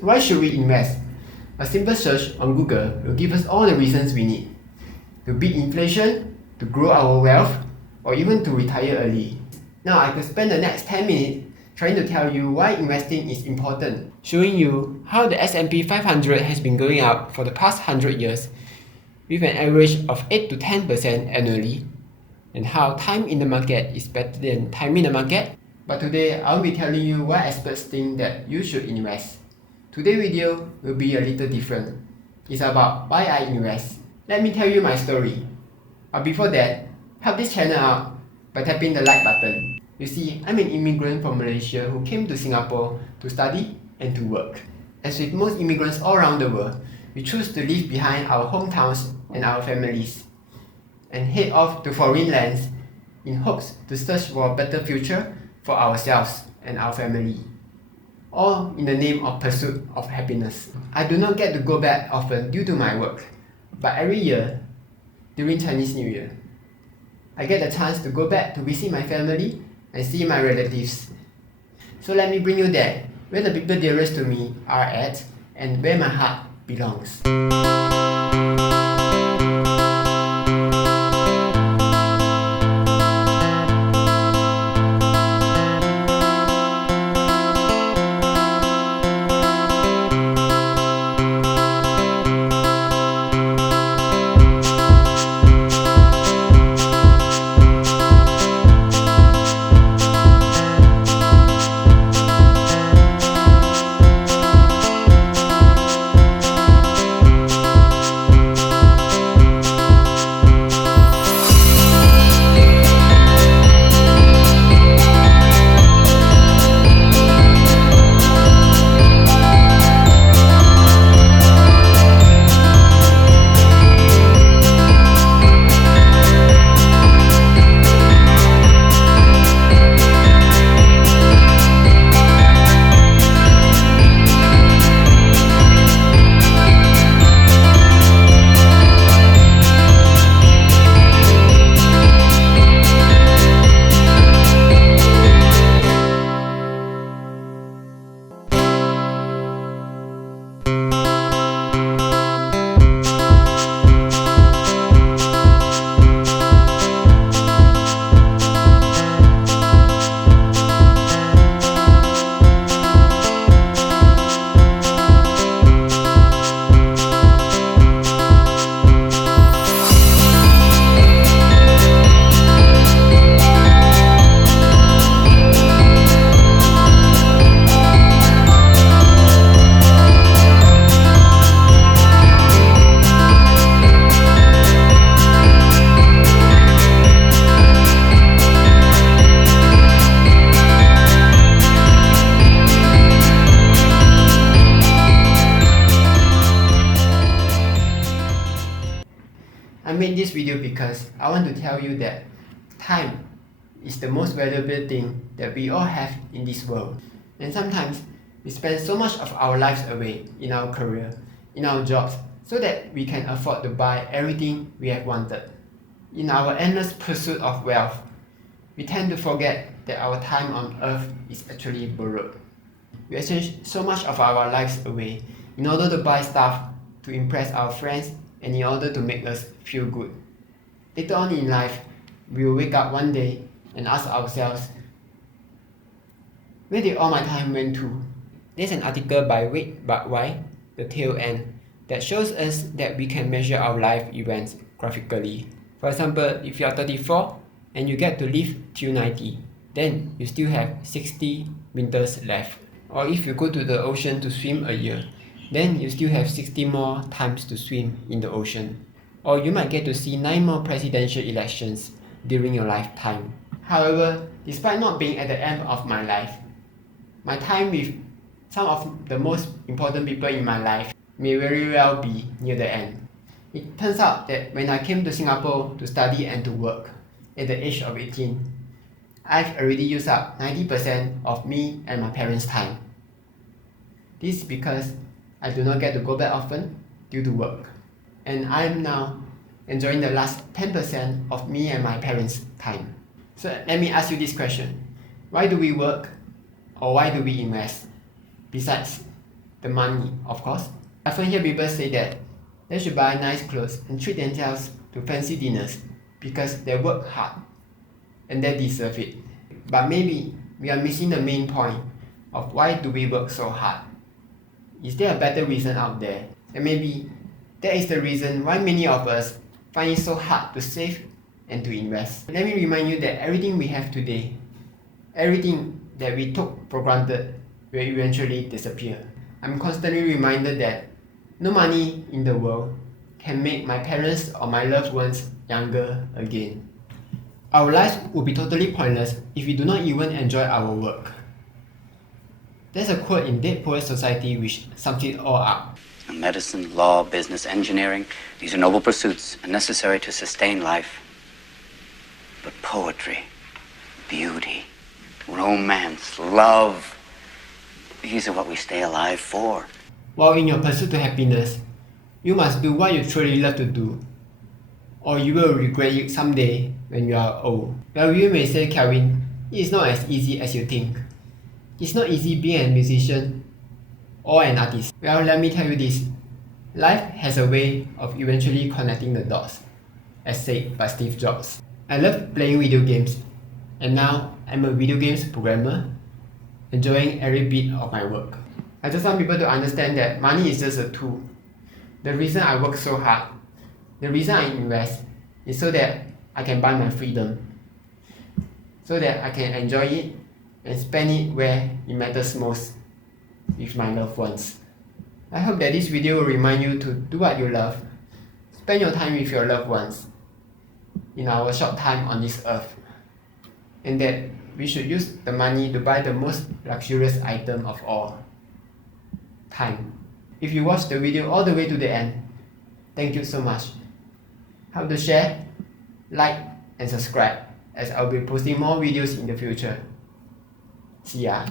Why should we invest? A simple search on Google will give us all the reasons we need. To beat inflation, to grow our wealth, or even to retire early. Now I could spend the next 10 minutes trying to tell you why investing is important, showing you how the S&P 500 has been going up for the past 100 years with an average of 8 to 10% annually, and how time in the market is better than time in the market. But today I'll be telling you why experts think that you should invest. Today's video will be a little different. It's about why I invest. Let me tell you my story. But before that, help this channel out by tapping the like button. You see, I'm an immigrant from Malaysia who came to Singapore to study and to work. As with most immigrants all around the world, we choose to leave behind our hometowns and our families and head off to foreign lands in hopes to search for a better future for ourselves and our family, all in the name of pursuit of happiness. I do not get to go back often due to my work, but every year, during Chinese New Year, I get the chance to go back to visit my family and see my relatives. So let me bring you there, where the people dearest to me are at and where my heart belongs. I made this video because I want to tell you that time is the most valuable thing that we all have in this world. And sometimes we spend so much of our lives away in our career, in our jobs, so that we can afford to buy everything we have wanted. In our endless pursuit of wealth, we tend to forget that our time on earth is actually borrowed. We exchange so much of our lives away in order to buy stuff to impress our friends and in order to make us feel good. Later on in life, we will wake up one day and ask ourselves, where did all my time went to? There's an article by Wait But Why, The Tail End, that shows us that we can measure our life events graphically. For example, if you are 34 and you get to live till 90, then you still have 60 winters left. Or if you go to the ocean to swim a year, then you still have 60 more times to swim in the ocean. Or you might get to see 9 more presidential elections during your lifetime. However, despite not being at the end of my life, my time with some of the most important people in my life may very well be near the end. It turns out that when I came to Singapore to study and to work at the age of 18, I've already used up 90% of me and my parents' time. This is because I do not get to go back often due to work. And I am now enjoying the last 10% of me and my parents' time. So let me ask you this question. Why do we work or why do we invest? Besides, the money, of course. I often hear people say that they should buy nice clothes and treat themselves to fancy dinners because they work hard and they deserve it. But maybe we are missing the main point of why do we work so hard. Is there a better reason out there? And maybe that is the reason why many of us find it so hard to save and to invest. Let me remind you that everything we have today, everything that we took for granted will eventually disappear. I'm constantly reminded that no money in the world can make my parents or my loved ones younger again. Our lives would be totally pointless if we do not even enjoy our work. There's a quote in Dead Poets Society which sums it all up. Medicine, law, business, engineering, these are noble pursuits and necessary to sustain life. But poetry, beauty, romance, love, these are what we stay alive for. While in your pursuit to happiness, you must do what you truly love to do, or you will regret it someday when you are old. Well, you may say, Kelvin, it is not as easy as you think. It's not easy being a musician or an artist. Well, let me tell you this. Life has a way of eventually connecting the dots, as said by Steve Jobs. I love playing video games, and now I'm a video games programmer, enjoying every bit of my work. I just want people to understand that money is just a tool. The reason I work so hard, the reason I invest, is so that I can buy my freedom, so that I can enjoy it and spend it where it matters most, with my loved ones. I hope that this video will remind you to do what you love, spend your time with your loved ones in our short time on this earth, and that we should use the money to buy the most luxurious item of all, time. If you watched the video all the way to the end, thank you so much. Help to share, like, and subscribe, as I'll be posting more videos in the future. See ya.